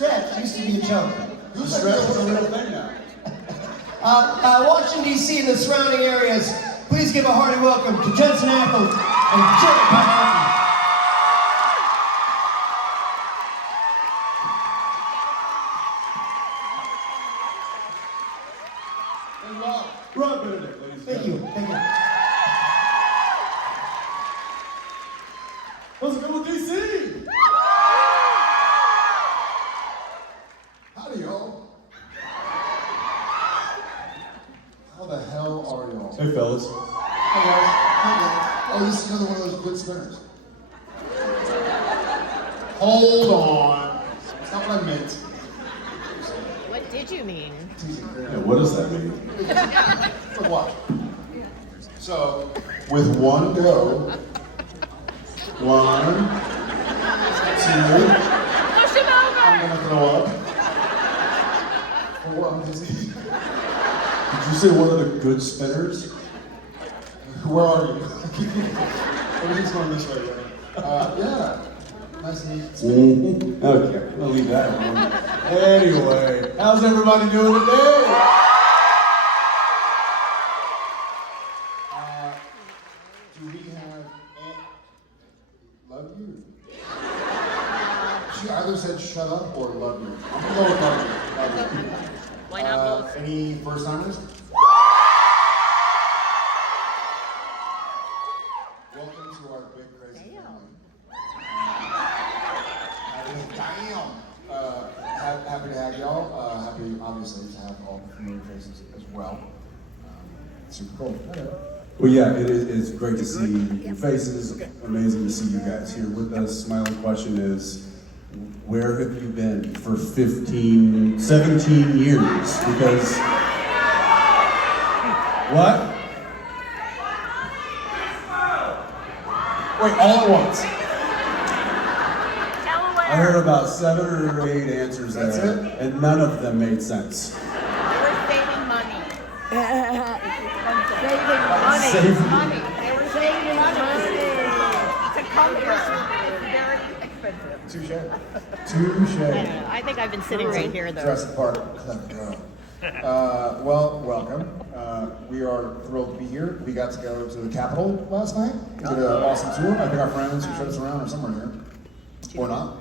stretch used to be a joke. The stretch is a real thing now. Washington, D.C. and the surrounding areas, please give a hearty welcome to Jensen, Ackles, and Padalecki. Rob Benedict, ladies and Thank you. gentlemen. Thank you. How's it going with DC? Howdy, y'all. How the hell are y'all? Hey, fellas. Hi, guys. Hi, guys. Oh, this is another one of those good spinners. Hold on. That's not what I meant. What did you mean? Yeah, what does that mean? So watch. So, with one go, 1, 2, Push him over! I'm gonna throw up. 4, I'm dizzy. Did you say one of the good spinners? Where are you? Everything's going this way, right? Yeah. Nice to meet you. Okay, we'll leave that alone. Anyway, how's everybody doing today? Do we have love you? She either said shut up or love you. I'm gonna go with love you. Love you. Why not both? Any first timers? Welcome to our big crazy family. Happy to have y'all. Happy, obviously, to have all the familiar faces as well. Super cool. Well, yeah, it's great to see your faces. Amazing to see you guys here with us. My only question is, where have you been for 15, 17 years? Because, what? Wait, all at once. I heard about 7 or 8 answers there, That's it? and none of them made sense. We're saving money. Saving Money. They were saving money. To come here, it's very expensive. Touche. I don't know. I think I've been sitting right here though. Jurassic Park. Clever girl. Well, welcome. We are thrilled to be here. We got to go to the Capitol last night. We did an awesome tour. I think our friends who showed us around are somewhere here. Or not.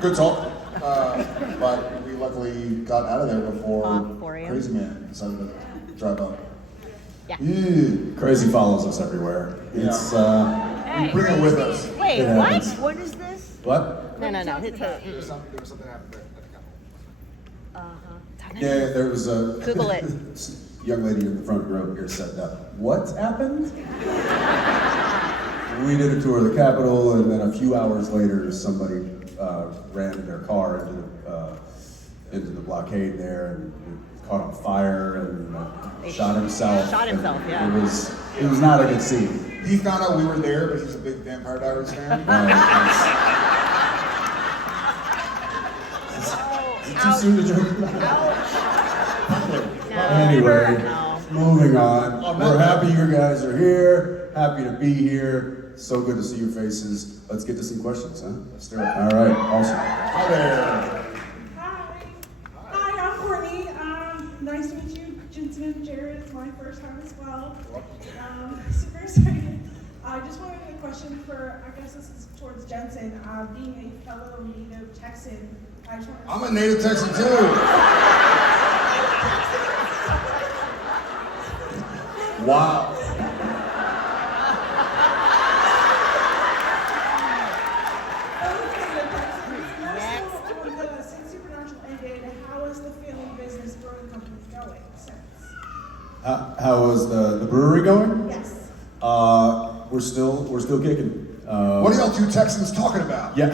Good talk. But we luckily got out of there before 4 a.m. Crazy Man decided to drive up. Yeah. Ew. Crazy follows us everywhere. It's, We bring it with us. Wait, It what? happens. What is this? What? No. It's There was something happened there at the Capitol. Yeah, there was a Google it. young lady in the front row here said, what happened? We did a tour of the Capitol, and then a few hours later, somebody ran their car into the blockade there, and it caught on fire, and shot himself. Shot himself, and yeah. It was not a good scene. He found out we were there, but he's a big Vampire Diaries fan. Is it too soon to joke about? Anyway, No. moving on. Oh, We're no. happy you guys are here. Happy to be here. So good to see your faces. Let's get to some questions, huh? Let's do it. All right, awesome. Hi there. Hi, I'm Courtney. Nice to meet you, Jensen and Jared. It's my first time as well. Super excited. I just wanted a question for, I guess this is towards Jensen. Being a fellow native Texan, I just wanted to... I'm a native Texan too. Wow. Since Supernatural ended, how is the family business brewing company going since? How is the brewery going? Yes. We're still kicking. What are y'all two Texans talking about? Yeah.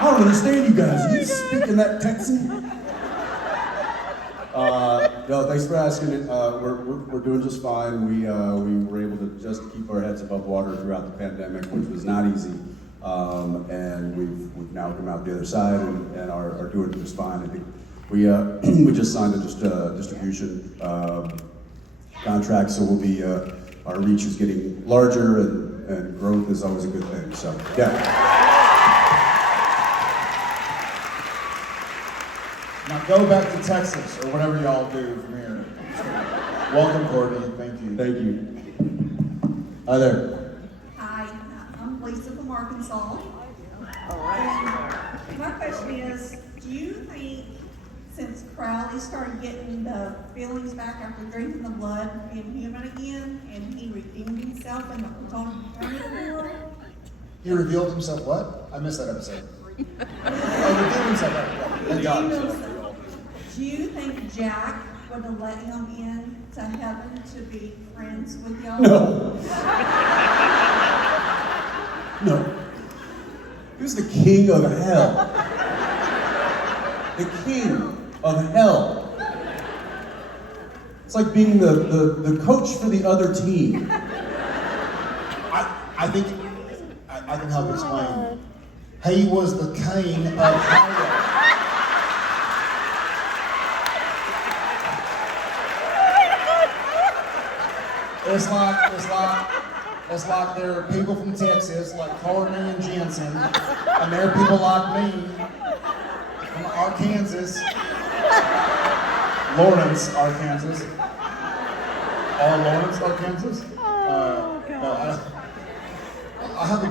I don't understand you guys. Are you speaking that Texan? No, thanks for asking. We're doing just fine. We were able to just keep our heads above water throughout the pandemic, which was not easy. And we've now come out the other side and are doing just fine. I think we just signed a distribution contract, so we'll be our reach is getting larger and growth is always a good thing. So yeah. Now go back to Texas or whatever y'all do from here. Welcome, Courtney. Thank you. Thank you. Hi there. Hi, I'm Lisa from Arkansas. And my question is, do you think since Crowley started getting the feelings back after drinking the blood, being human again, and he redeemed himself in the alternative world? He revealed himself what? I missed that episode. Oh, revealed himself. Thank God. Redeemed himself. Do you think Jack would have let him in to heaven to be friends with y'all? No. No. He was the king of hell. The king of hell. It's like being the coach for the other team. I think I can help explain. He was the king of hell. It's like there are people from Texas, like Courtney and Jensen, and there are people like me from Arkansas, Lawrence, Arkansas. Lawrence, Arkansas. No, I have a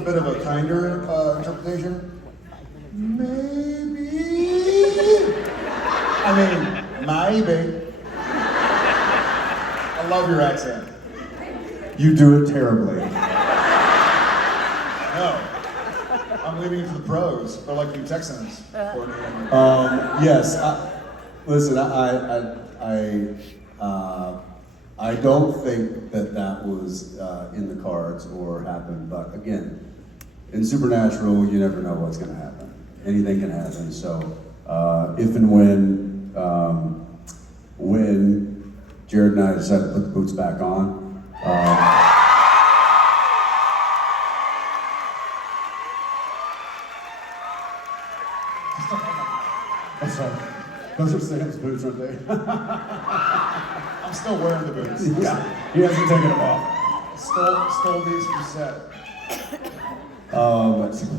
bit of a kinder interpretation. Maybe. Maybe. I love your accent. You do it terribly. No. I'm leaving it to the pros. They're like you Texans. Courtney. Yes. Listen, I don't think that was in the cards or happened, but again, in Supernatural, you never know what's going to happen. Anything can happen. So, if and when Jared and I decided to put the boots back on, I'm sorry. Those are Sam's boots, aren't they? I'm still wearing the boots. Yeah, he hasn't taken them off. Stole these from set.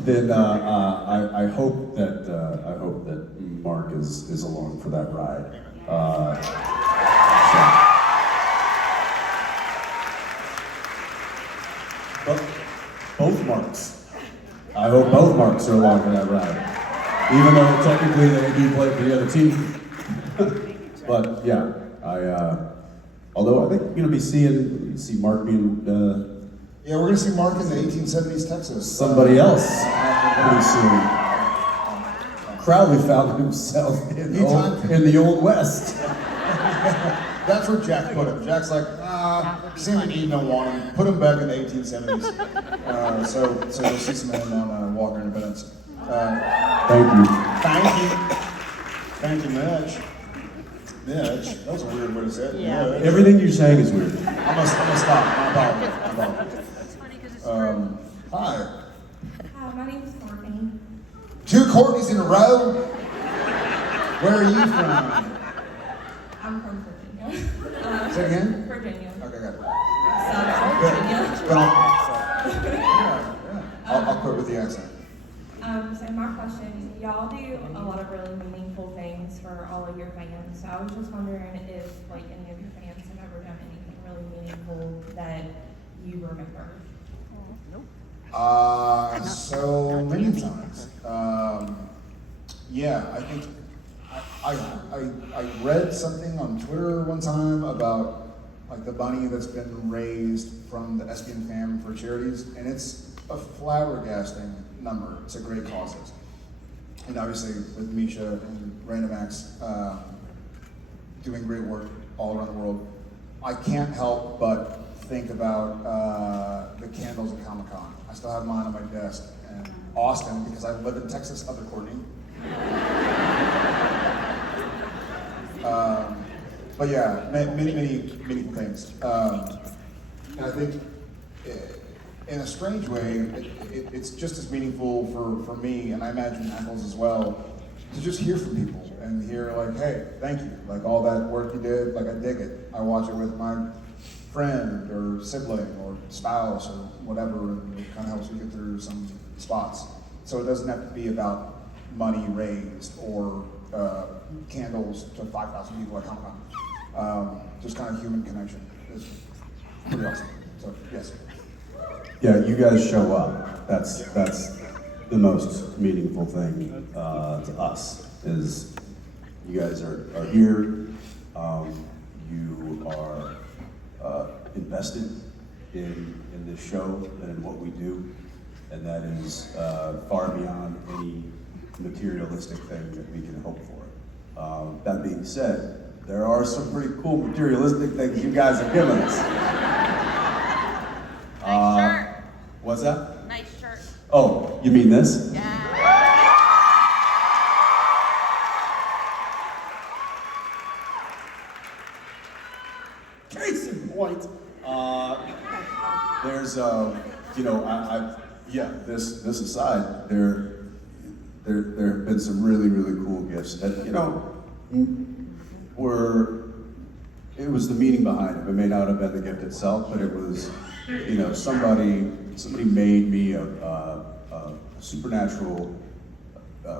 Then I hope that Mark is along for that ride. Both Marks. I hope both Marks are along for that ride. Even though technically they do play for the other team. But yeah, although I think you're gonna be see Mark being Yeah, we're gonna see Mark in the 1870s Texas. somebody else pretty soon. Crowley found himself in the Old West. That's where Jack put him. Jack's like, Sam and Eve don't want him. Put him back in the 1870s. So you'll see some of him on Walker Independence. Thank you. Thank you, Mitch. Mitch, that was a weird way to say it. Yeah. Mitch. Everything you're saying is weird. I'm gonna stop. I apologize. Hi. Hi, my name is Courtney. 2 Courtneys in a row? Where are you from? I'm from Virginia. Say it again? Virginia. Okay, got it. Southern Good. Virginia. But I'll quit with the accent. So my question, y'all do a lot of really meaningful things for all of your fans. So I was just wondering if like any of your fans have ever done anything really meaningful that you remember. So many times. Yeah, I think I read something on Twitter one time about like the money that's been raised from the SPN fam for charities, and it's a flabbergasting number. It's a great causes. And obviously with Misha and Random Acts doing great work all around the world, I can't help but think about the candles at Comic-Con. I still have mine on my desk. And Austin, because I live in Texas, other Courtney. But yeah, many meaningful things. And I think in a strange way, it's just as meaningful for me, and I imagine Ackles as well, to just hear from people and hear like, hey, thank you. Like all that work you did, like I dig it. I watch it with my friend or sibling or spouse or whatever, and it kind of helps me get through some spots. So it doesn't have to be about money raised or candles to 5,000 people at Comic-Con. Just kind of human connection. It's pretty awesome. So, yes. Yeah, you guys show up. That's the most meaningful thing to us, is you guys are here, you are invested in this show and in what we do, and that is far beyond any materialistic thing that we can hope for. That being said, there are some pretty cool materialistic things you guys have given us. Nice shirt. What's that? Nice shirt. Oh, you mean this? Yeah. Case in point. There's, this aside, there have been some really, really cool gifts that, it was the meaning behind it. It may not have been the gift itself, but it was, somebody made me a supernatural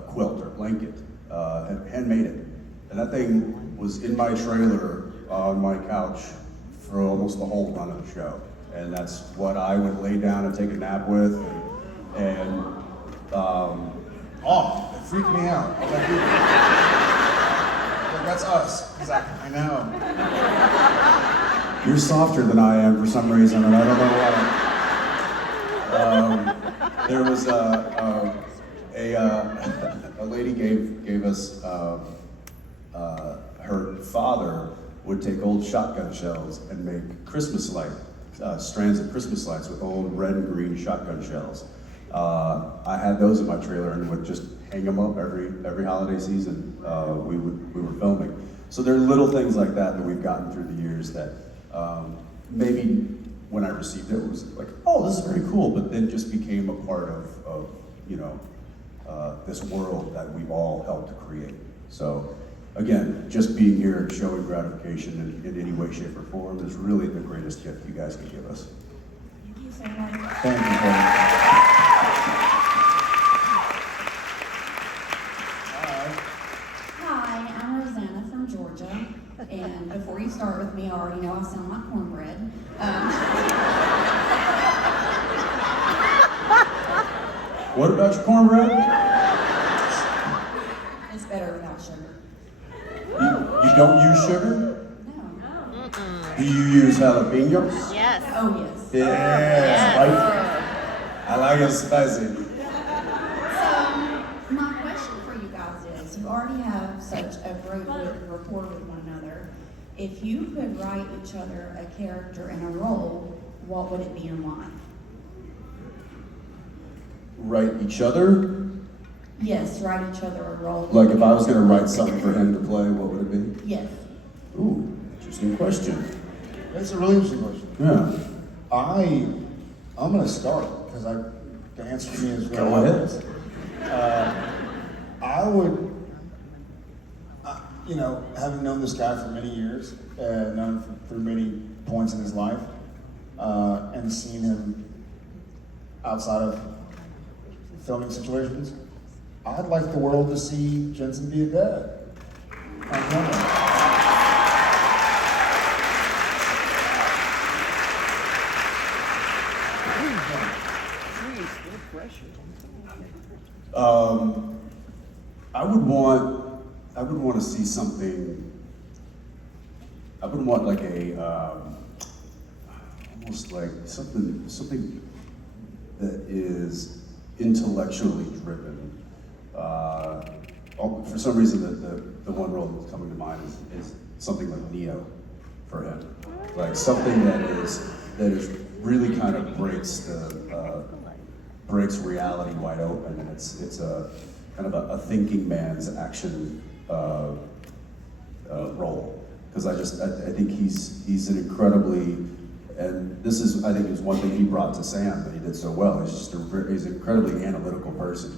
quilt or blanket, and handmade it. And that thing was in my trailer on my couch for almost the whole run of the show. And that's what I would lay down and take a nap with. It freaked me out. I was like, that's us. Exactly. I know. You're softer than I am for some reason, and I don't know why. There was a lady gave us, her father would take old shotgun shells and make Christmas light, strands of Christmas lights with old red and green shotgun shells. I had those in my trailer and would just hang them up every holiday season. We were filming. So there are little things like that we've gotten through the years that maybe when I received it was like, oh, this is very cool, but then just became a part of this world that we've all helped to create. So again, just being here and showing gratification in any way, shape, or form is really the greatest gift you guys can give us. Thank you so much. Thank you, Courtney. Hi, I'm Rosanna from Georgia, and before you start with me, I already know I sound like cornbread. What about your cornbread? It's better without sugar. You don't use sugar? No. Do you use jalapenos? Yes. Oh, yes. Yeah, spicy. I like it spicy. So, my question for you guys is, you already have such a great rapport with one another. If you could write each other a character and a role, what would it be and why? Write each other? Yes, write each other a role. Like if I was gonna write something for him to play, what would it be? Yes. Ooh, interesting question. That's a really interesting question. Yeah. I'm gonna start because the answer to me is really Go obvious. I would, having known this guy for many years, known him through many points in his life, and seen him outside of filming situations, I'd like the world to see Jensen be a dad on camera. I would want to see something. I would want like a almost like something that is intellectually driven. For some reason, the one role that's coming to mind is something like Neo for him, like something that is really kind of breaks reality wide open, and it's a kind of a thinking man's action role. Because I think he's an incredibly, and this is I think is one thing he brought to Sam that he did so well. He's an incredibly analytical person,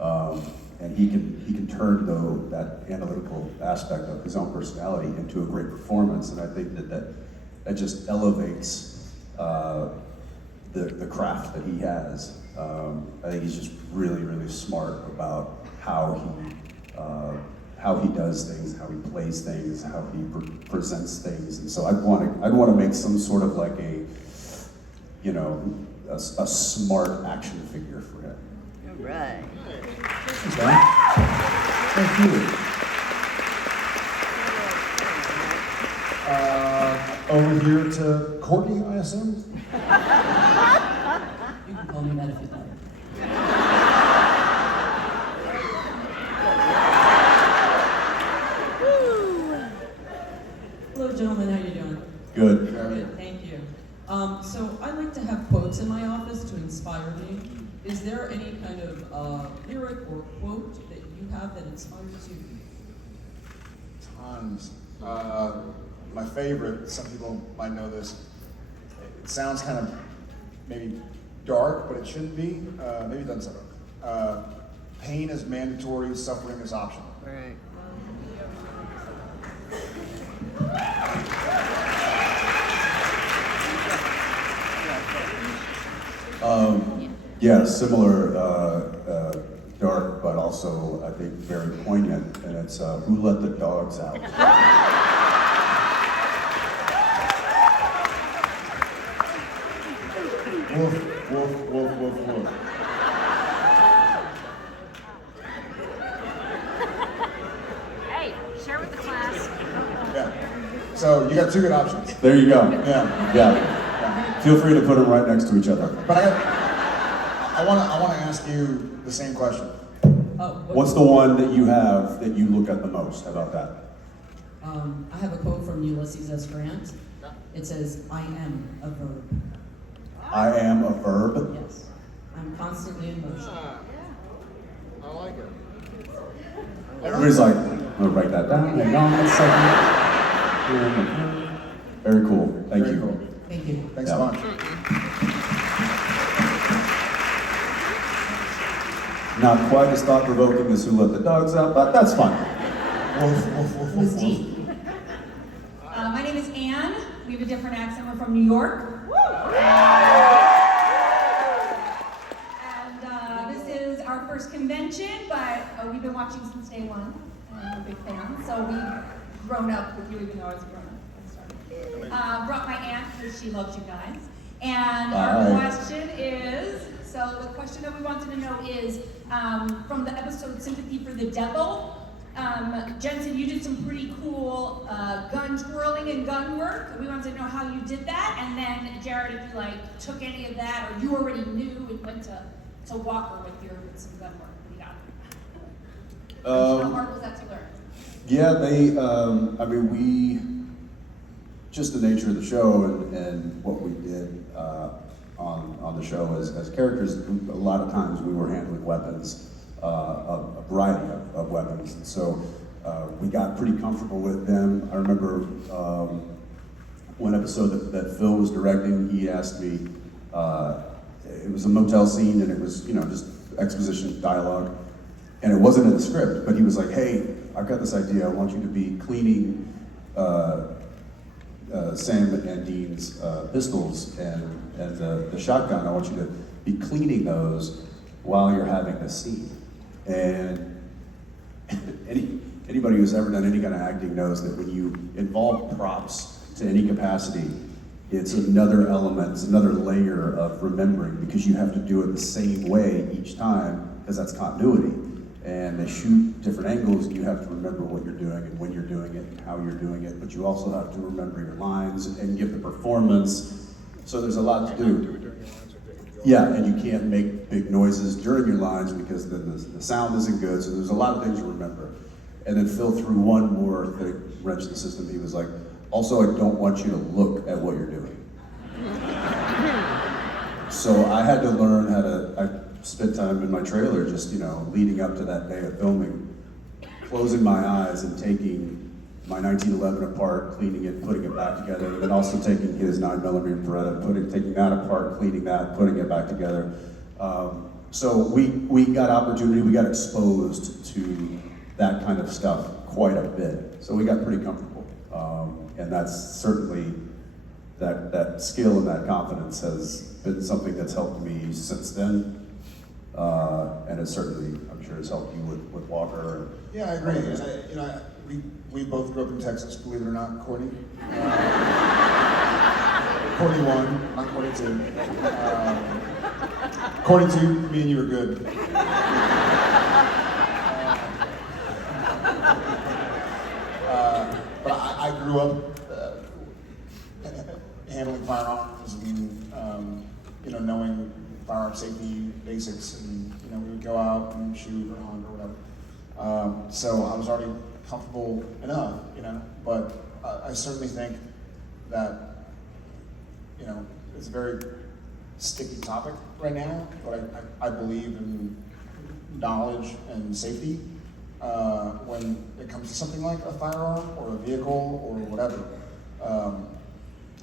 and he can turn that analytical aspect of his own personality into a great performance. And I think that just elevates the craft that he has. I think he's just really, really smart about how he does things, how he plays things, how he presents things, and so I'd want to make some sort of like a smart action figure for him. All right. Thanks, man. Thank you. Over here to Courtney, I assume? You can call me that if you'd like. Hello, gentlemen. How you doing? Good. Good. Thank you. So I like to have quotes in my office to inspire me. Is there any kind of lyric or quote that you have that inspires you? Tons. My favorite, some people might know this, it sounds kind of maybe dark, but it shouldn't be. Maybe it doesn't sound dark. Pain is mandatory, suffering is optional. Right. Yeah, similar, dark, but also I think very poignant, and it's "Who Let the Dogs Out?" Woof, woof, woof, woof, woof. Hey, share with the class. Yeah. So you got two good options. There you go. Yeah. Yeah. Feel free to put them right next to each other. But I want to ask you the same question. What's the one that you have that you look at the most? How about that? I have a quote from Ulysses S. Grant. It says, "I am a verb." I am a verb. Yes. I'm constantly in motion. I like it. Everybody's like, I'm gonna write that down. Hang on a second. Very cool. Thank Very you. cool. Thank you. Thanks Yeah. so much. Not quite as thought-provoking as "Who Let the Dogs Out," but that's fine. Woof, woof, woof, It was woof, deep. woof. My name is Anne. We have a different accent. We're from New York. And this is our first convention, but we've been watching since day one. And we're big fans. So we've grown up with you, even though I was grown up. Brought my aunt because she loves you guys. And our question is, so the question that we wanted to know is, from the episode Sympathy for the Devil, Jensen, you did some pretty cool gun twirling and gun work. We wanted to know how you did that, and then Jared, if you took any of that, or you already knew and went to Walker with some gun work. What do you got? How hard was that to learn? Yeah, just the nature of the show and what we did on the show as characters, a lot of times we were handling weapons, a variety of weapons. And so we got pretty comfortable with them. I remember one episode that Phil was directing, he asked me, it was a motel scene and it was, just exposition dialogue. And it wasn't in the script, but he was like, "Hey, I've got this idea. I want you to be cleaning Sam and Dean's pistols and the shotgun. I want you to be cleaning those while you're having the scene." And anybody who's ever done any kind of acting knows that when you involve props to any capacity, it's another element, it's another layer of remembering, because you have to do it the same way each time, because that's continuity. And they shoot different angles, and you have to remember what you're doing and when you're doing it and how you're doing it, but you also have to remember your lines and give the performance. So there's a lot to do. Yeah, and you can't make big noises during your lines because then the sound isn't good, so there's a lot of things to remember. And then Phil threw one more thing, wrench in the system. He was like, "Also, I don't want you to look at what you're doing." So I had to learn how I spent time in my trailer just, leading up to that day of filming, closing my eyes and taking my 1911 apart, cleaning it, putting it back together, and then also taking his 9mm Beretta, taking that apart, cleaning that, putting it back together. So we got opportunity, we got exposed to that kind of stuff quite a bit. So we got pretty comfortable. And that's certainly, that skill and that confidence has been something that's helped me since then. and it certainly, I'm sure, has helped you with Walker. Yeah, I agree. And we both grew up in Texas, believe it or not, Courtney. Courtney 1, not Courtney 2. Courtney 2, me and you were good. But I grew up handling firearms and knowing firearm safety basics, and we would go out and shoot or hunt or whatever. So I was already comfortable enough, but I certainly think that it's a very sticky topic right now, but I believe in knowledge and safety when it comes to something like a firearm or a vehicle or whatever.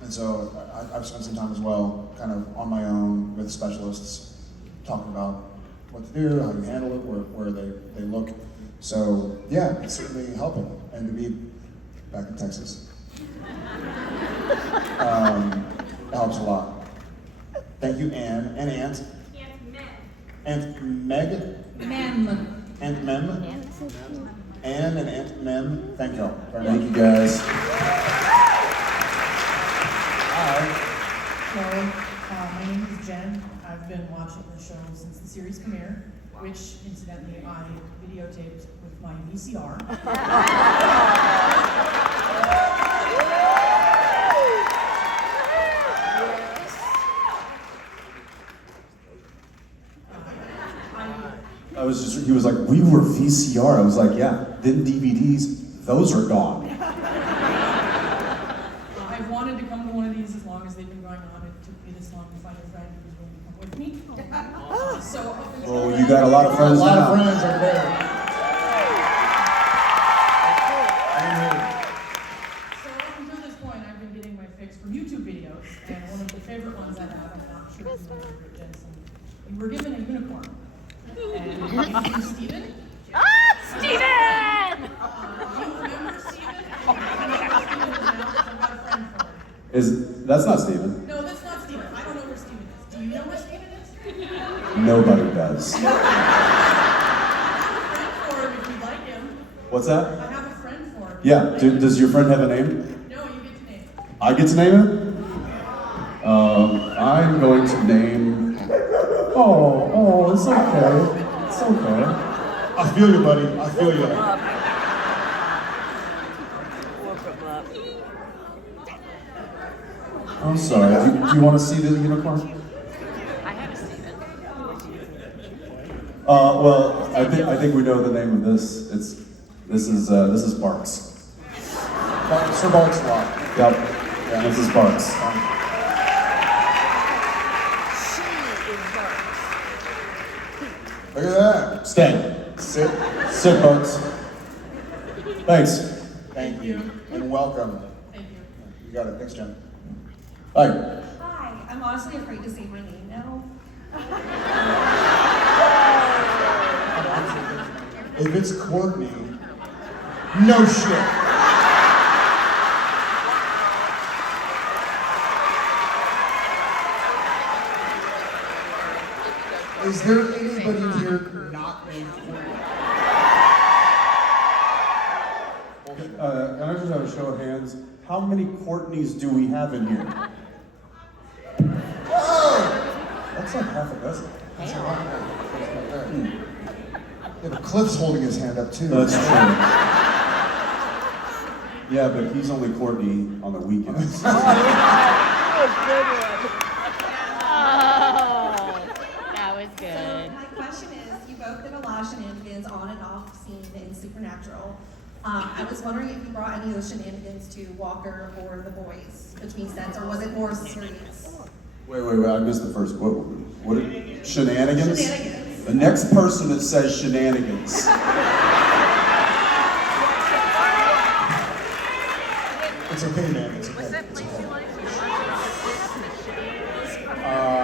And so I've spent some time as well, kind of on my own with specialists, talking about what to do, how you handle it, where they look. So yeah, it's certainly helping. And to be back in Texas, it helps a lot. Thank you, Anne and Aunt. Aunt Meg. Mem. Aunt Mem. Anne and Aunt Mem. Thank you. Thank you, guys. So, my name is Jen. I've been watching the show since the series premiere, which, incidentally, I videotaped with my VCR. He was like, we were VCR. I was like, yeah, then DVDs, those are gone. I've wanted to come to one of these as long as they've been going on. It took me this long to find a friend who was willing to come with me. Oh, you got a lot of friends now. A lot of friends over there. So up until this point, I've been getting my fix from YouTube videos, and one of the favorite ones I have, I'm not sure if you remember it, Jensen, you were given a unicorn. And you named Steven? Steven! Do you remember Steven? I don't know where Steven is now, because I've got a friend for him. That's not Steven. No, that's not Steven. I don't know where Steven is. Do you know where Steven is? Nobody does. I have a friend for him if you'd like him. What's that? I have a friend for him. Yeah, does your friend have a name? No, you get to name him. I get to name him? I'm going to name... Oh, it's okay. It's okay. I feel you, buddy. I feel you. I'm sorry. Do you want to see the unicorn? I have a Steven. Well, I think we know the name of this. This is Barks. Sir Barks a lot. Yep. Yeah, this is Barks. Look at that. Stay. Sit. Sit, Barks. Thanks. Thank you. And welcome. Thank you. You got it. Thanks, Jen. Hi. Hi, I'm honestly afraid to say my name now. If it's Courtney, no shit. Is there anybody here not named Courtney? Can I just have a show of hands? How many Courtneys do we have in here? That's like half a dozen. That's a lot. Yeah, but Cliff's holding his hand up too. That's true. Yeah, but he's only Courtney on the weekends. That was good. So my question is, you both did a lot of shenanigans on and off scene in Supernatural. I was wondering if you brought any of those shenanigans to Walker or the boys between sets, or was it more serious? Wait, I missed the first. What shenanigans? Shenanigans. The next person that says shenanigans. It's okay, man. It's okay. It's okay.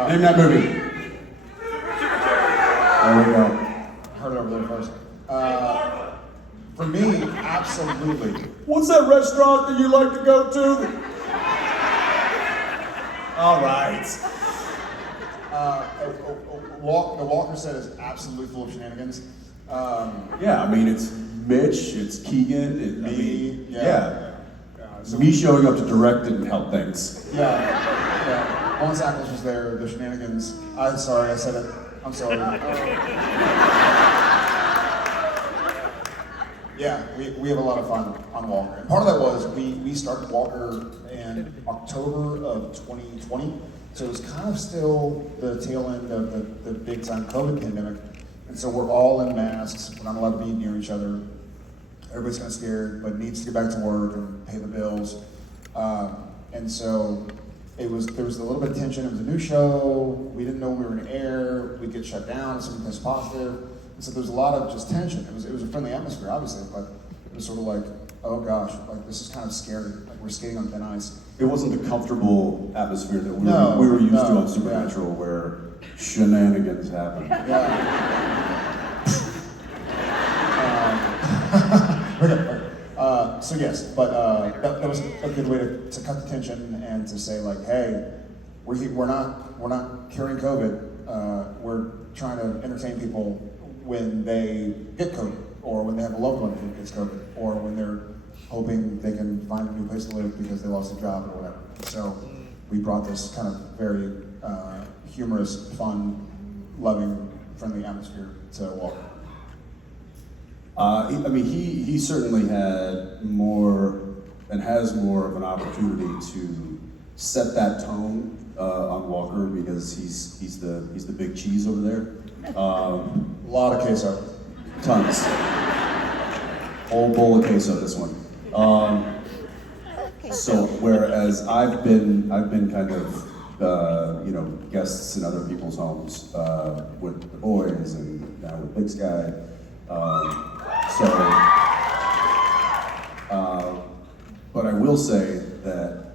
Name that movie. There we go. Heard it over there first. For me, absolutely. What's that restaurant that you like to go to? All right. the Walker set is absolutely full of shenanigans. Yeah, I mean, it's Mitch, it's Keegan, Me, yeah. So Me showing up to direct didn't help things. yeah. Once Ackles was there, the shenanigans. I'm sorry, I said it. I'm sorry. Yeah, we have a lot of fun on Walker. And part of that was we started Walker in October of 2020, so it was kind of still the tail end of the big time COVID pandemic. And so we're all in masks, we're not allowed to be near each other. Everybody's kind of scared, but needs to get back to work and pay the bills. And so there was a little bit of tension. It was a new show. We didn't know when we were going to air. We'd get shut down if something was positive. And so there was a lot of just tension. It was a friendly atmosphere, obviously, but it was sort of like, oh gosh, like this is kind of scary. Like we're skating on thin ice. It wasn't the comfortable atmosphere that we were used to on Supernatural, where shenanigans happen. So yes, but that was a good way to cut the tension and to say like, hey, we're not curing COVID. We're trying to entertain people when they get COVID, or when they have a loved one who gets COVID, or when they're hoping they can find a new place to live because they lost a job or whatever. So we brought this kind of very humorous, fun, loving, friendly atmosphere to Walker. I mean, he certainly had more and has more of an opportunity to set that tone on Walker because he's the big cheese over there. A lot of queso. Tons. Whole bowl of queso, this one. So whereas I've been kind of guests in other people's homes with the boys and now with Big Sky. But I will say that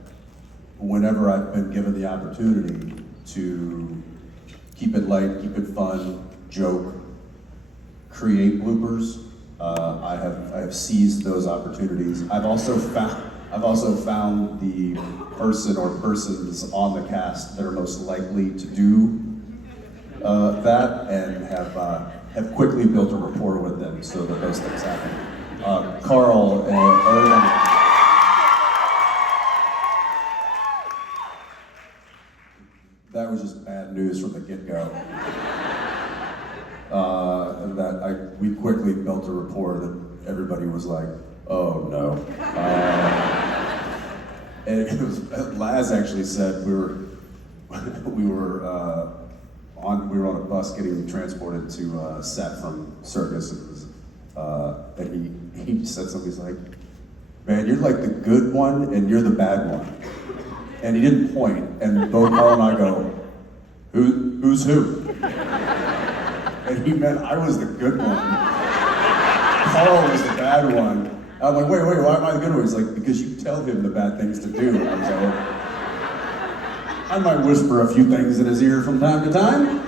whenever I've been given the opportunity to keep it light, keep it fun, joke, create bloopers, I have seized those opportunities. I've also found the person or persons on the cast that are most likely to do that, and have quickly built a rapport with them so that those things happen. Carl and Erwin. That was just bad news from the get-go. We quickly built a rapport that everybody was like, oh no. And it was, Laz actually said we were on a bus getting transported to set from Circus. It was, and he said something, he's like, man, you're like the good one and you're the bad one. And he didn't point, and both Carl and I go, who's who? And he meant I was the good one. Carl was the bad one. I'm like, wait, why am I the good one? He's like, because you tell him the bad things to do. And I was like, I might whisper a few things in his ear from time to time.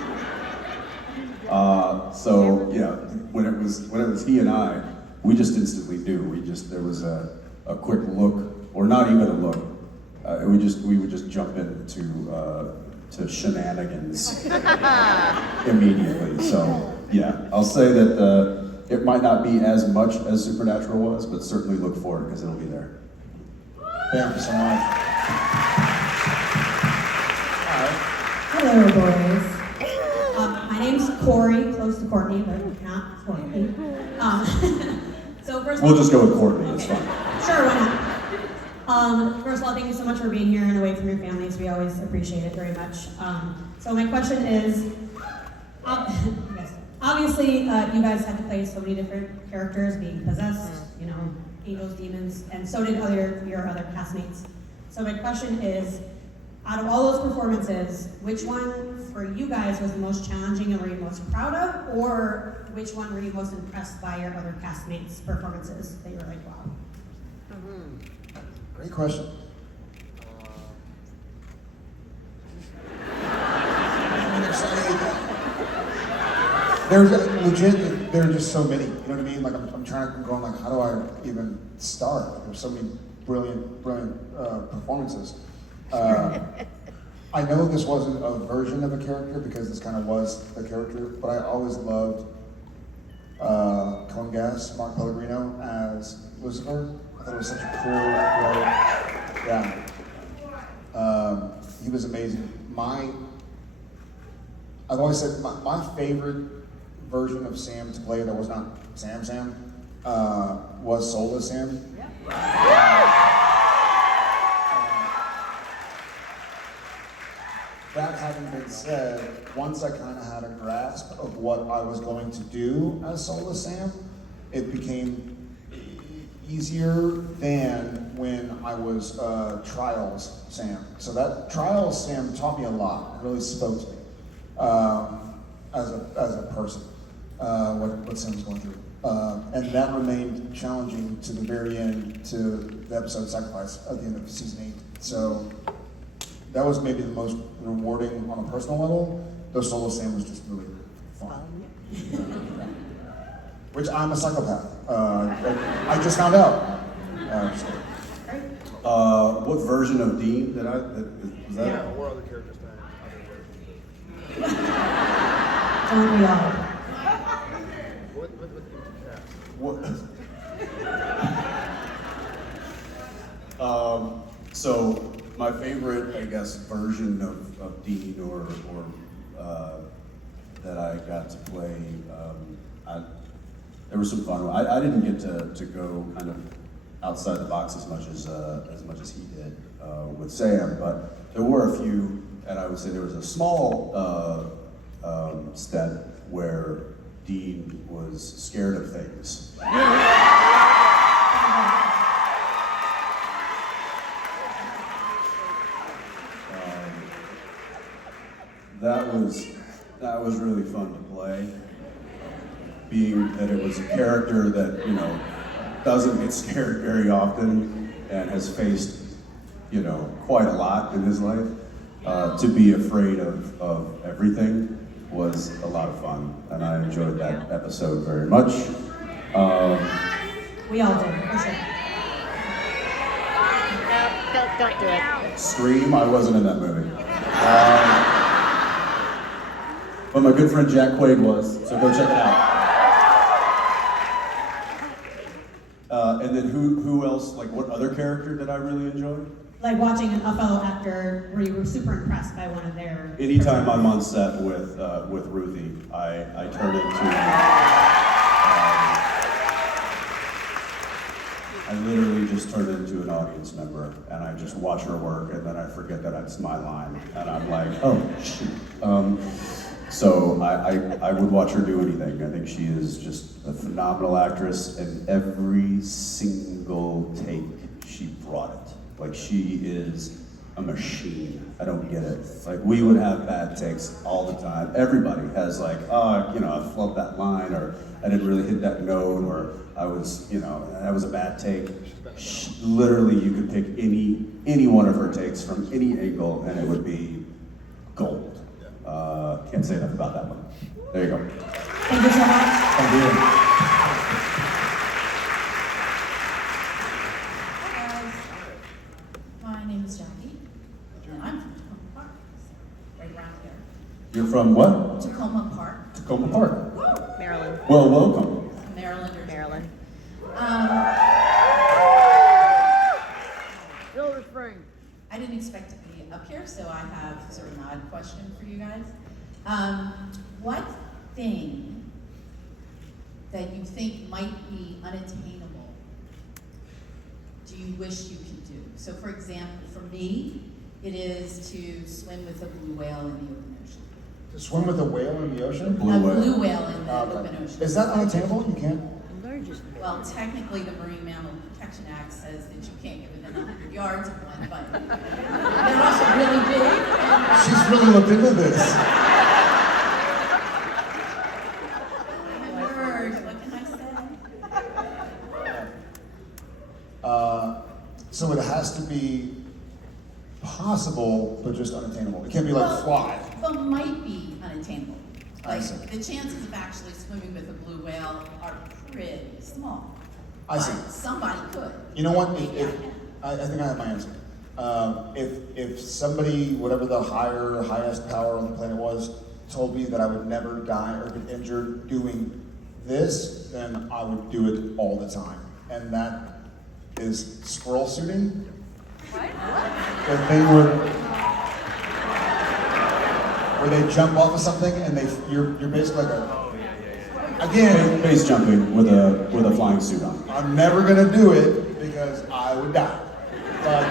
So yeah, when it was he and I, we just instantly knew. There was a quick look, or not even a look. We would just jump into to shenanigans immediately. So yeah, I'll say that it might not be as much as Supernatural was, but certainly look for it because it'll be there. Thank you so much. Hello, boys. My name's Corey, close to Courtney, but not Courtney. So first, we'll just go with Courtney. It's fine. Sure, why not? First of all, thank you so much for being here and away from your families. We always appreciate it very much. So my question is, obviously, you guys had to play so many different characters, being possessed, angels, demons, and so did your other castmates. So my question is, out of all those performances, which one for you guys was the most challenging and were you most proud of, or which one were you most impressed by your other castmates' performances that you were like, wow? Great question. There's legit, there are just so many, you know what I mean? Like I'm going like, how do I even start? There's so many brilliant performances. I know this wasn't a version of a character because this kind of was the character, but I always loved Congas, Mark Pellegrino, as Lucifer. I thought it was such a cool role. Yeah. He was amazing. I've always said my favorite version of Sam to play that was not Sam, was Soulless Sam. That having been said, once I kind of had a grasp of what I was going to do as Soulless Sam, it became easier than when I was Trials Sam. So that Trials Sam taught me a lot. It really spoke to me as a person, what Sam was going through. And that remained challenging to the very end, to the episode Sacrifice at the end of season 8. So that was maybe the most rewarding on a personal level. Though Solo Sam was just really fun. Which I'm a psychopath. I just found out. What version of Dean did was that? Yeah, what other characters did Don't we all? So my favorite, I guess, version of Dean or that I got to play, there was some fun. I didn't get to go kind of outside the box as much as he did with Sam, but there were a few, and I would say there was a small step where Dean was scared of things. That was really fun to play. Being that it was a character that, doesn't get scared very often and has faced, quite a lot in his life. To be afraid of everything was a lot of fun, and I enjoyed that episode very much. We all did, for sure. No, don't do it. Scream, I wasn't in that movie. But my good friend Jack Quaid was, so go check it out. And then who else, like what other character did I really enjoy? Like watching a fellow actor where you were super impressed by one of their... Anytime I'm on set with Ruthie, I turn I literally just turn into an audience member, and I just watch her work, and then I forget that that's my line, and I'm like, oh, shoot. So I would watch her do anything. I think she is just a phenomenal actress, and every single take, she brought it. Like, she is a machine. I don't get it. Like, we would have bad takes all the time. Everybody has like, I flubbed that line, or I didn't really hit that note, or I was, that was a bad take. Literally, you could pick any one of her takes from any angle, and it would be gold. Can't say enough about that one. There you go. Thank you so much. Thank you. Hi guys. My name is Jackie, and I'm from Tacoma Park, right around here. You're from what? Tacoma Park. Tacoma Park. Maryland. Well, welcome. Maryland. Maryland. Silver Spring. I didn't expect to be up here, so I have sort of an odd question for you guys. What thing that you think might be unattainable do you wish you could do? So for example, for me, it is to swim with a blue whale in the open ocean. To swim with a whale in the ocean? A blue whale in the open ocean. Is that unattainable? You can't? Well, technically, the Marine Mammal Protection Act says that you can't get within 100 yards of one, but they're also really big. She's really looked into this. My word, what can I say? So it has to be possible, but just unattainable. It can't be like fly. Well, might be unattainable. I Like, see. the chances of actually swimming with a blue whale are pretty small. I see. But somebody could. You know what? Maybe I can. I think I have my answer. If somebody, whatever the highest power on the planet was, told me that I would never die or get injured doing this, then I would do it all the time. And that is squirrel shooting. What? The thing where they jump off of something and you're basically like again, Base jumping with a flying suit on. I'm never gonna do it because I would die. But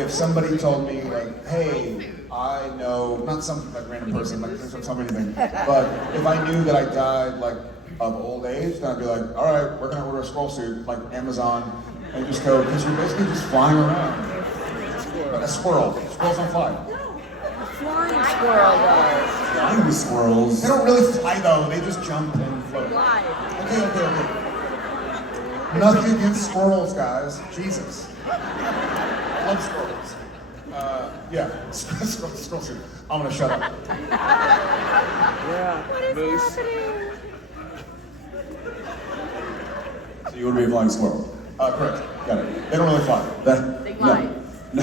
if somebody told me like, hey, I know, not some like random person, like don't tell me anything, but if I knew that I died like of old age, then I'd be like, all right, we're gonna order a squirrel suit like Amazon and just go, because you're basically just flying around like a squirrel. Squirrels don't fly. Flying squirrel does. Flying squirrels. They don't really fly though, they just jump and float. Fly. Okay. Nothing against squirrels, guys. Jesus. I love squirrels. Yeah, squirrel suit. I'm gonna shut up. Yeah. What is happening? So you would be a flying squirrel. Correct. Got it. They don't really fly. They glide. No.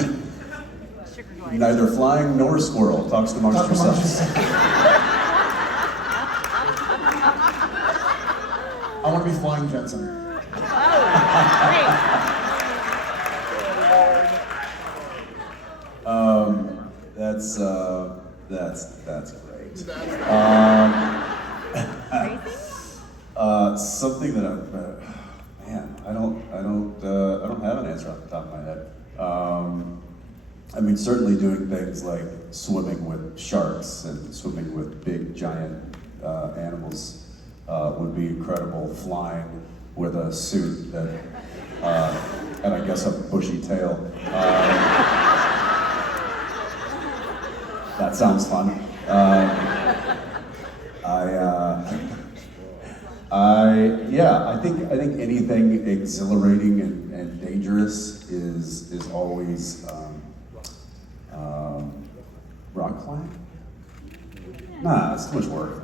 Sugar glide. Neither flying nor squirrel. Talks amongst yourselves. I want to be flying Jensen. That's great. Something that I don't have an answer off the top of my head. I mean, certainly doing things like swimming with sharks and swimming with big giant animals would be incredible. Flying with a suit that, and I guess a bushy tail. That sounds fun. I think anything exhilarating and dangerous is always rock climbing. Nah, it's too much work.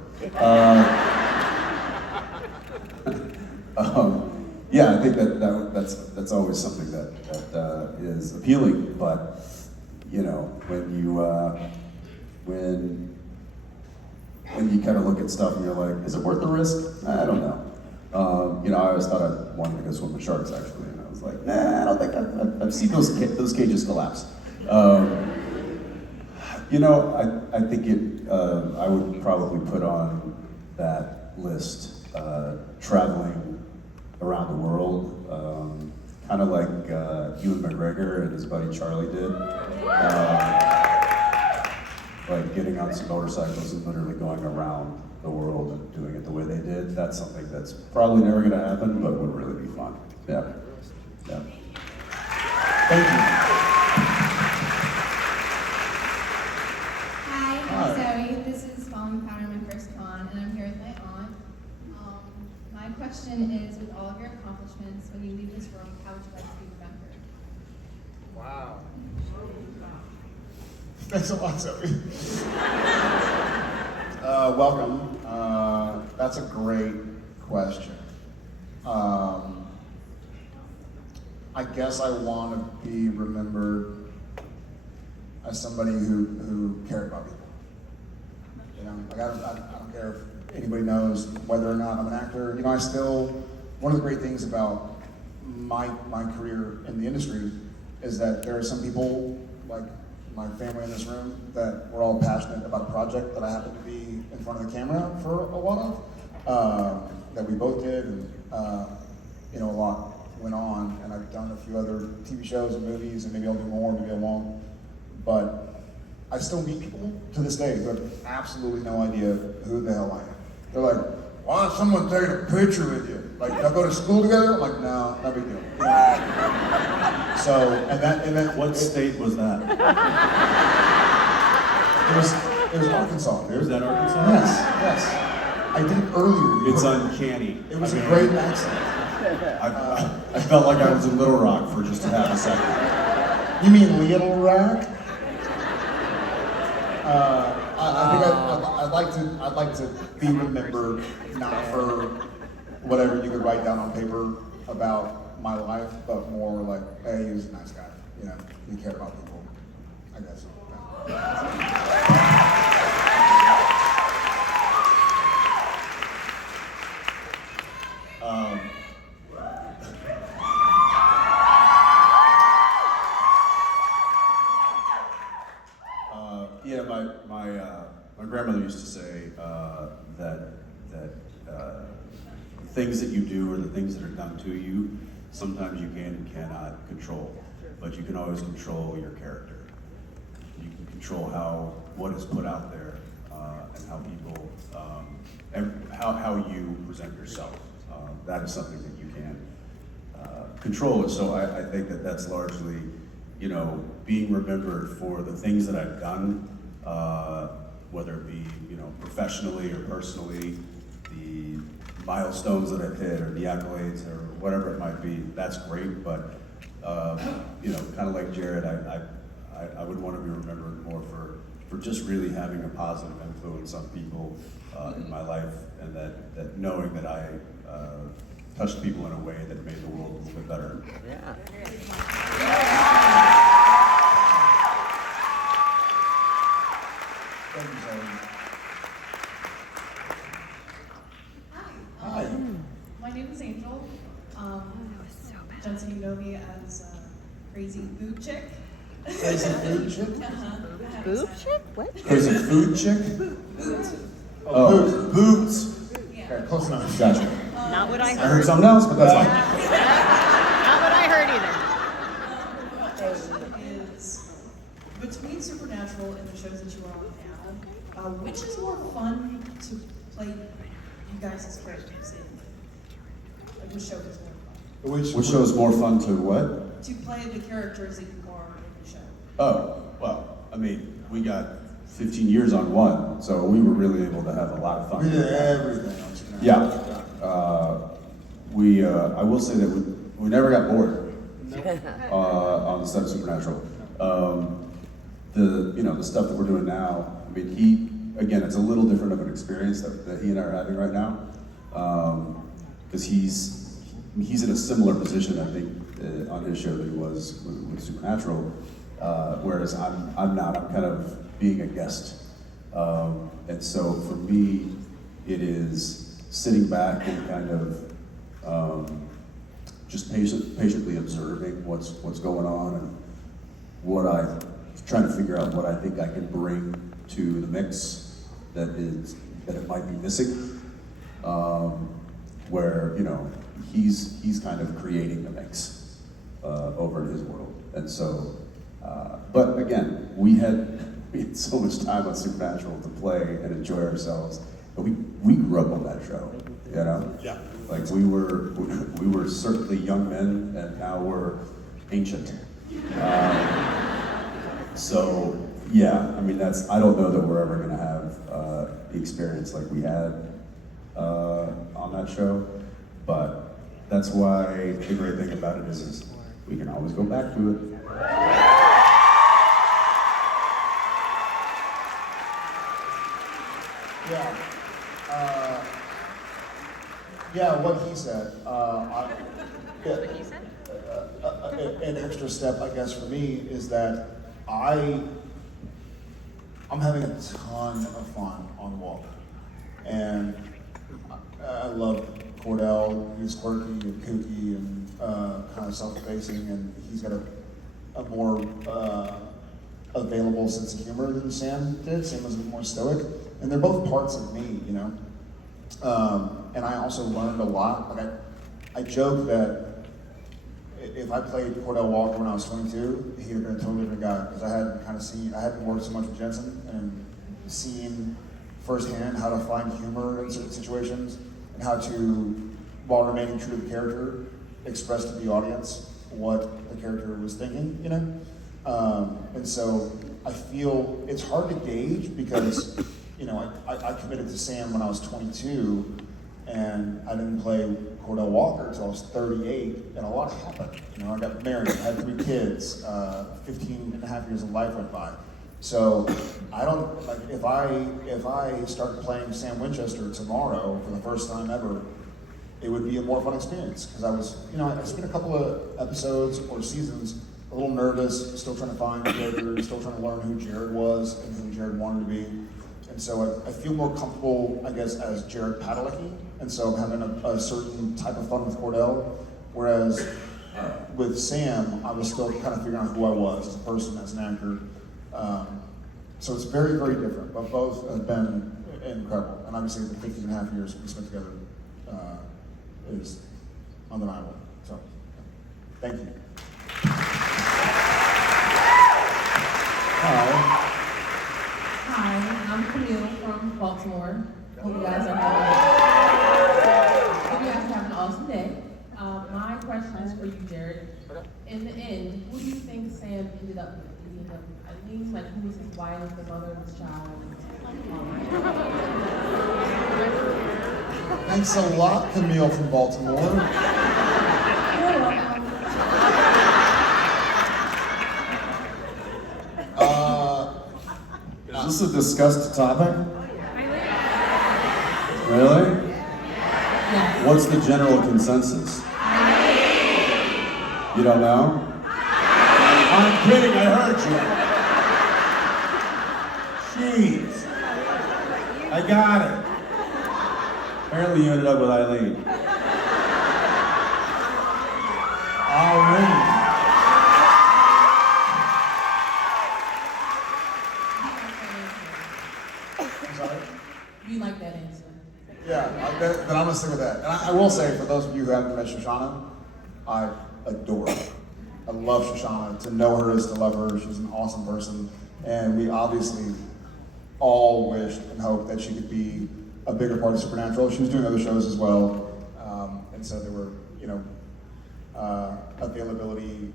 Yeah, I think that's always something that is appealing, but you know, when you kind of look at stuff and you're like, is it worth the risk? I don't know. You know, I always thought I wanted to go swim with sharks actually, and I was like, nah, I don't think I've seen those cages collapse. You know, I think I would probably put on that list traveling around the world, kind of like Ewan McGregor and his buddy Charlie did. Like getting on some motorcycles and literally going around the world and doing it the way they did. That's something that's probably never going to happen, but would really be fun. Yeah. Thank you. Hi, I'm Zoe. This is Falling Powder, my first con, and I'm here with my aunt. My question is, with all of your accomplishments, when you leave this world, how would you like to be remembered? Wow. Thanks a lot, Zoe. Welcome. That's a great question. I guess I want to be remembered as somebody who cared about people. You know, like I don't care if anybody knows whether or not I'm an actor. You know, one of the great things about my career in the industry is that there are some people, like my family in this room, that we're all passionate about a project that I happen to be in front of the camera for a lot of, that we both did, and you know, a lot went on, and I've done a few other TV shows and movies, and maybe I'll do more, maybe I won't, but I still meet people to this day who have absolutely no idea who the hell I am. They're like, why is someone taking a picture with you? Like, y'all go to school together? I'm like, no, no big deal. You know? So, and that. What state was that? It was Arkansas. Was that Arkansas? Yes. I did it earlier. It's uncanny. It was a great accent. I felt like I was in Little Rock for just a half a second. You mean Little Rock? I think I'd like to be remembered not for whatever you could write down on paper about my life, but more like, hey, he was a nice guy. you know, we care about people, I guess. Yeah, my grandmother used to say that the things that you do or the things that are done to you, sometimes you can and cannot control, but you can always control your character. You can control what is put out there and how people, and how you present yourself. That is something that you can control. So I think that that's largely, you know, being remembered for the things that I've done, whether it be, you know, professionally or personally, the milestones that I've hit or the accolades or whatever it might be. That's great, but you know, kind of like Jared, I would want to be remembered more for just really having a positive influence on people in my life, and that knowing that I touched people in a way that made the world a little bit better. Yeah. Thank you, Zoe. Hi. My name is Angel. Jensen, you know me as Crazy Food Chick. Crazy food chick? Boob chick? What? Crazy food chick? Oh, boots. Yeah. Okay, close enough. Gotcha. Not what I I heard. heard something else, but that's fine. Not what I heard either. My question is, between Supernatural and the shows that you are on now, which is more fun to play you guys' characters in? Like, which show is more fun? Which show is more fun to what? To play the characters that you are in the show. Oh, well, I mean, we got 15 years on one, so we were really able to have a lot of fun. We did everything on Supernatural. Yeah. I will say that we never got bored on the set of Supernatural. The stuff that we're doing now, I mean, again, it's a little different of an experience that he and I are having right now, because he's in a similar position, I think, on his show that he was with Supernatural, whereas I'm not. I'm kind of being a guest, and so for me, it is sitting back and kind of just patiently observing what's going on and trying to figure out what I think I can bring to the mix that it might be missing. Where, you know, he's kind of creating the mix over in his world, and so. But again, we had so much time on Supernatural to play and enjoy ourselves. But we grew up on that show, you know. Yeah. Like we were certainly young men, and now we're ancient. So yeah, I mean I don't know that we're ever gonna have the experience like we had on that show, but that's why the great thing about it is we can always go back to it. Yeah. Yeah, what he said. An extra step, I guess, for me is that I'm having a ton of fun on Walker, and I love Cordell. He's quirky and kooky and kind of self-effacing, and he's got a more available sense of humor than Sam did. Sam was a bit more stoic, and they're both parts of me, you know. And I also learned a lot. Like I joke that if I played Cordell Walker when I was 22, he'd have been a totally different guy, because I hadn't worked so much with Jensen and seen firsthand how to find humor in certain situations and how to, while remaining true to the character, express to the audience what the character was thinking, you know? And so I feel it's hard to gauge because, you know, I committed to Sam when I was 22, and I didn't play Cordell Walker until I was 38, and a lot happened. You know, I got married, I had 3 kids, 15 and a half years of life went by. So I don't, like, if I started playing Sam Winchester tomorrow for the first time ever, it would be a more fun experience, because I spent a couple of episodes or seasons a little nervous, still trying to find the character, still trying to learn who Jared was and who Jared wanted to be. And so I feel more comfortable, I guess, as Jared Padalecki. And so I'm having a certain type of fun with Cordell. Whereas with Sam, I was still kind of figuring out who I was as a person, as an actor. So it's very, very different, but both have been incredible. And obviously the 15 and a half years we spent together is undeniable. So, thank you. Hi, I'm Camille from Baltimore. Hope you guys are having an awesome day. My question is for you, Jared. In the end, who do you think Sam ended up with? Did he end up with Eileen? Like, who was his wife, the mother of his child? Thanks a lot, Camille from Baltimore. You're welcome. Is this a discussed topic? Really? Yeah. What's the general consensus? You don't know? I'm kidding, I heard you. Jeez. I got it. Apparently you ended up with Eileen. Eileen. You like that answer? Yeah, then I'm gonna stick with that. And I will say, for those of you who haven't met Shoshana, I adore her. I love Shoshana. To know her is to love her. She's an awesome person. And we obviously all wished and hoped that she could be a bigger part of Supernatural. She was doing other shows as well. And so there were, availability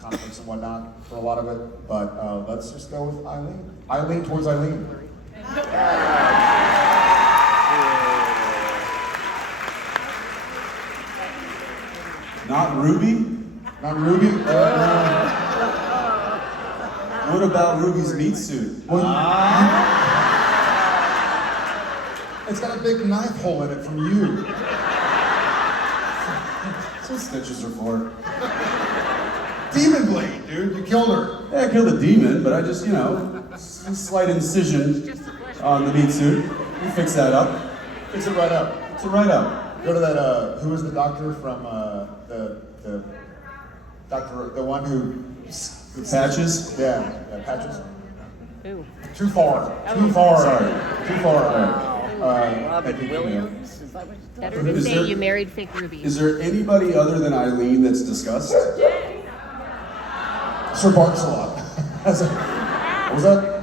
conflicts and whatnot for a lot of it. But let's just go with Eileen. Eileen towards Eileen. Not Ruby? Not Ruby? What about Ruby's meat suit? Well, it's got a big knife hole in it from you. That's what stitches are for. Demon blade, dude. You killed her. Yeah, I killed a demon, but I just, a slight incision on the meat suit. We fix that up. Fix it right up. Fix it right up. Go to that, who was the doctor from, the doctor, the one who... Patches? Yeah, Patches. Ooh. Too far. Too far. Sorry. Too far. Robin Williams? Is that what it's better than say you married fake rubies? Is there anybody other than Eileen that's discussed? Sir Barcelot. What was that?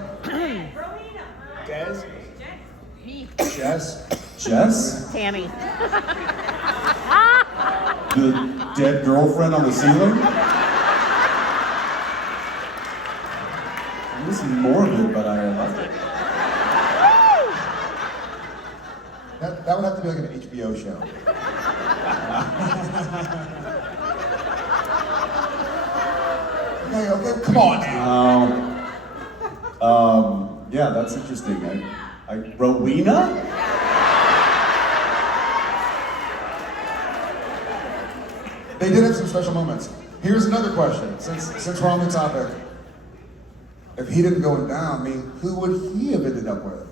Jazz? Jess? Jess? Tammy. The dead girlfriend on the ceiling? This is morbid, but I like it. That would have to be like an HBO show. Okay, come on now. Yeah, that's interesting. Rowena? They did have some special moments. Here's another question, since we're on the topic. If he didn't go down, who would he have ended up with?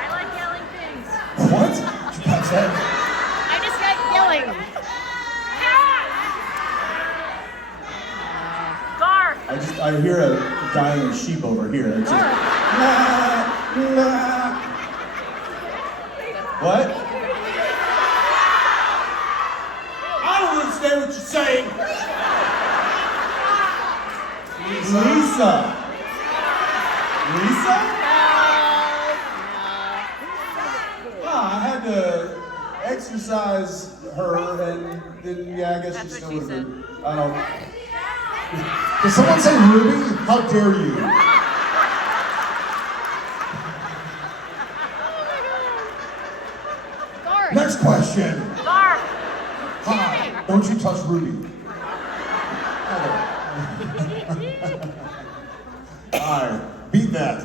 I like yelling things. What? Did you catch that? I just got yelling. Gar. I hear a dying sheep over here. It's just, what? I don't understand what you're saying. Lisa. Lisa? No. I had to exercise her, and then, yeah, I guess she still would have been. I don't. Did someone say Ruby? How dare you? Gar. Next question. Gar. Hi. Don't you touch Ruby. Alright, beat that.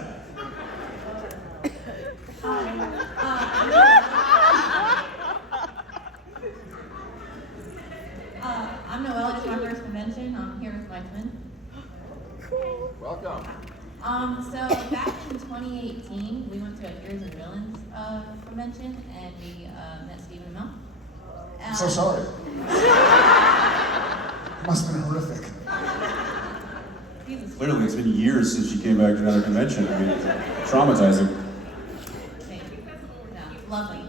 convention, and we met Stephen and Mel. I'm so sorry. It must have been horrific. Clearly, it's been years since she came back to another convention. I mean, it's traumatizing. No, lovely.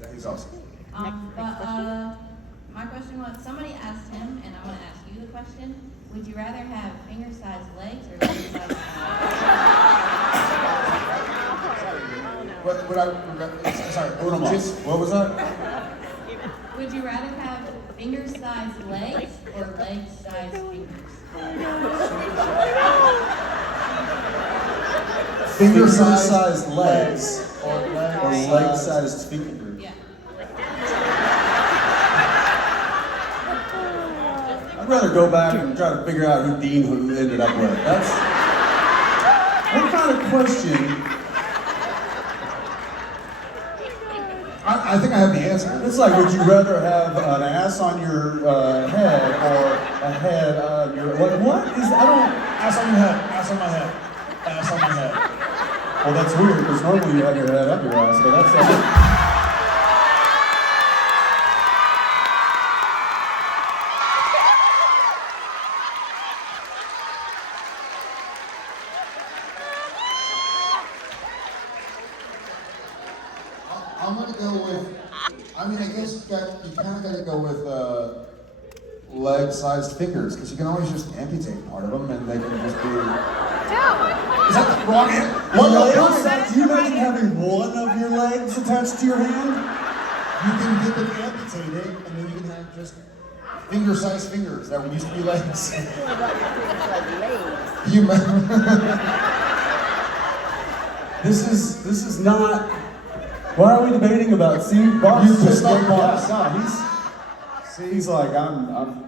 Yeah, he's awesome. My question was, somebody asked him, and I want to ask you the question, would you rather have finger-sized legs or leg-sized Sorry, What was that? Would you rather have finger-sized legs or leg-sized fingers? Finger-sized legs or leg-sized fingers. Yeah. I'd rather go back and try to figure out who Dean ended up with. That's what kind of question? I think I have the answer. It's like, would you rather have an ass on your head or a head on your, like, what is, I don't, Ass on your head, ass on my head, ass on my head. well, that's weird, because normally you have your head up your ass, but that's I'm gonna go with, I mean, I guess you kind of gotta go with leg-sized fingers, because you can always just amputate part of them and they can just be... Is that the wrong answer? Do you imagine having one of your legs attached to your hand? You can get them amputated, and then you can have just finger-sized fingers that used to be legs. You This is not. Why are we debating about? See, Bob's You just pissed off Bob. He's like,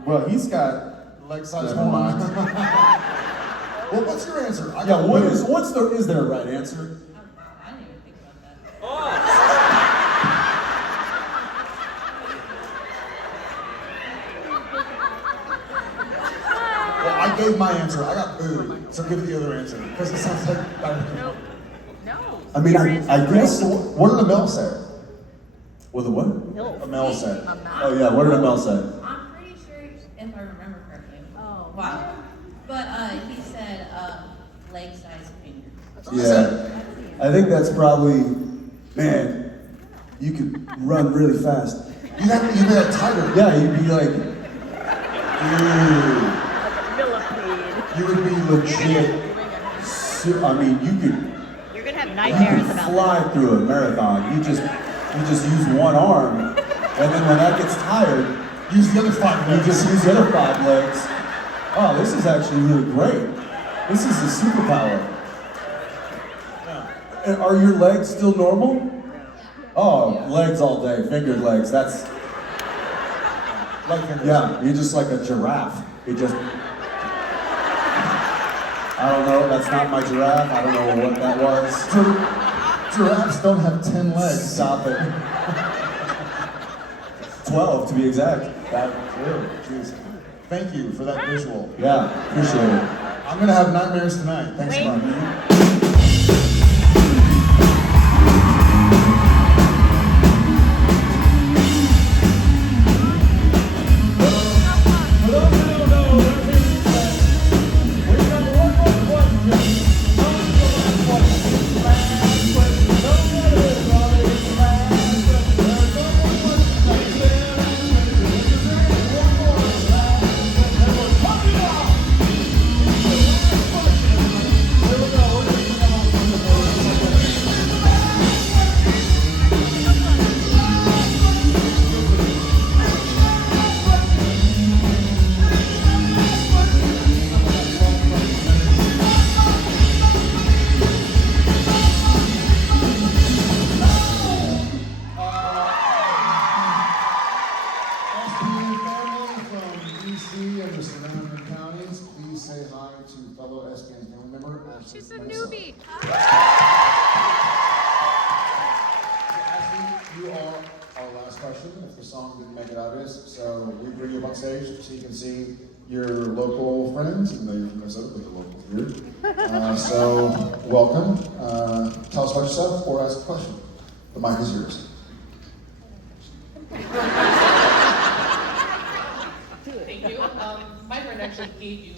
well, he's got leg-sized Never horn. mind. Well, what's your answer? is there a right answer? I didn't even think about that. Well, I gave my answer. I got booed. So give the other answer. Because it sounds like... No. I mean, I guess. What did Amel say? With a what? Amel said. Oh yeah, what did Amel say? I'm pretty sure, if I remember correctly. Oh. Wow. But he said leg-sized fingers. Yeah, I think that's probably, man, you could run really fast. You'd be a tiger. Yeah, you'd be like, dude. You would be legit. I mean, you could. You're gonna have nightmares about Fly through a marathon. You just use one arm, and then when that gets tired, use the other 5 legs. You just use the other 5 legs. Oh, this is actually really great. This is a superpower. And are your legs still normal? Oh, legs all day, fingered legs. That's yeah. You're just like a giraffe. You just. I don't know. That's not my giraffe. I don't know what that was. Giraffes don't have 10 legs. Stop it. 12 to be exact. That's true. Jeez. Thank you for that visual. Yeah, appreciate it. I'm gonna have nightmares tonight. Thanks, Mark. She's a newbie. Ashley, you are our last question. If the song didn't make it obvious, so we bring you up on stage so you can see your local friends, even though you're from Minnesota, but you're local here. So, welcome. Tell us about yourself or ask a question. The mic is yours. Thank you. My friend actually gave you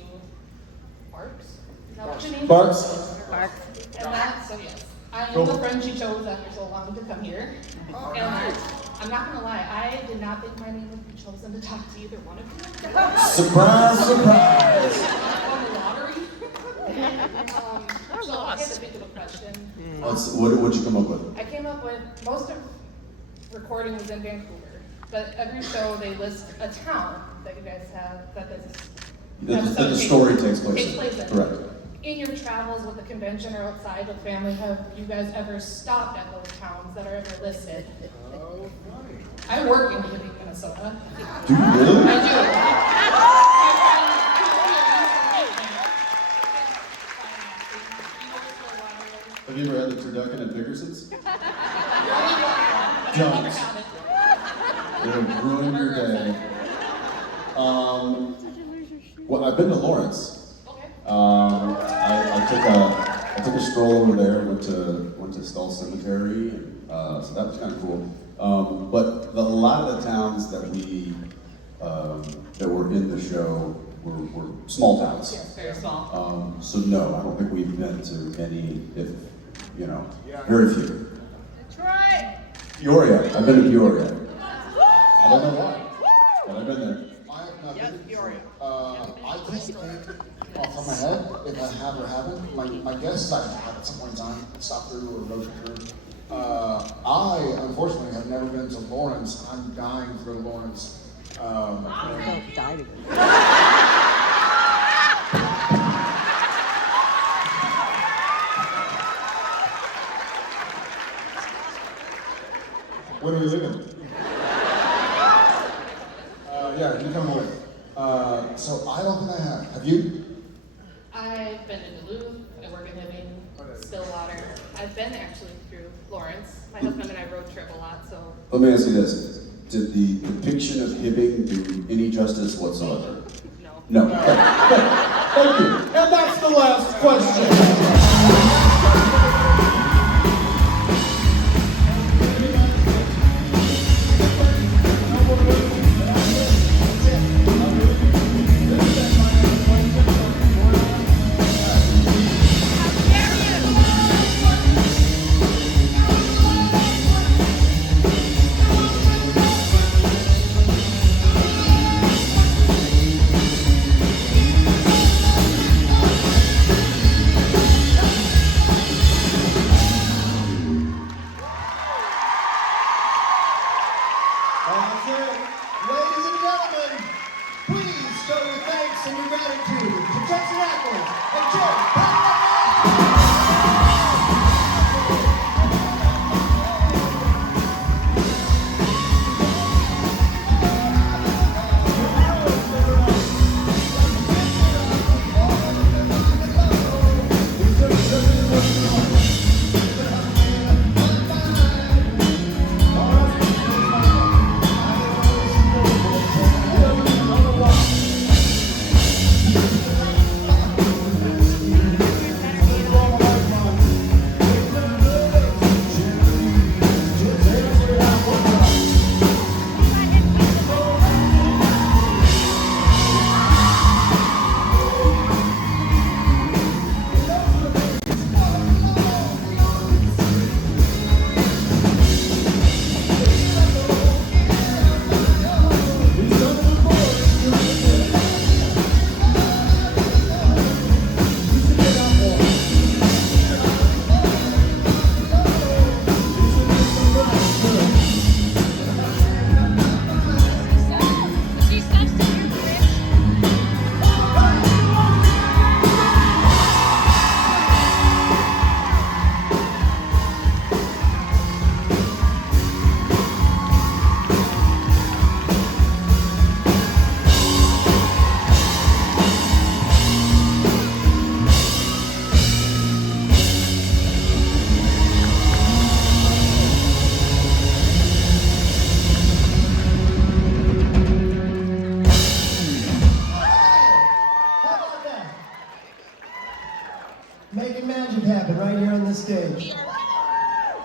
Barks. Is that what your name is? Barks. Barks. And that, so yes. I am Cool. the friend she chose after so long to come here. And I'm not gonna lie, I did not think my name would be chosen to talk to either one of you. Surprise, surprise. On the lottery. So I had to think of a question. What'd you come up with? I came up with, most of recording was in Vancouver, but every show they list a town that you guys have, that The story takes place in. Correct. In your travels with the convention or outside with family, have you guys ever stopped at those towns that are ever listed? I work in Hibbing, Minnesota. Do you really? I do. Have you ever had the turducken at Biggerson's? Don't. It'll ruin your day. Well, I've been to Lawrence. I took a stroll over there. Went to Stull Cemetery, and, so that was kind of cool. But a lot of the towns that were in the show were small towns. Yes, very small. So no, I don't think we've been to any, very few. Detroit! Peoria. I've been to Peoria. I don't know why, but I've been there. I have not been. I can't think off the top of my head if I have or haven't. My guess is I have at some point in time, stopped through or rode through. I, unfortunately, have never been to Lawrence. I'm dying to go to Lawrence. When are we leaving? Yeah, you come with. So I don't think I have. Have you? I've been to Duluth, I work in Hibbing, Stillwater. I've been actually through Lawrence. My husband and I road trip a lot, so. Let me ask you this. Did the depiction of Hibbing do any justice whatsoever? No. No. Okay. Thank you. And that's the last question.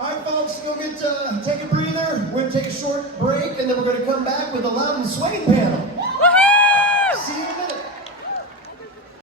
All right, folks, we'll take a breather. We're going to take a short break, and then we're going to come back with a loud and swaying panel.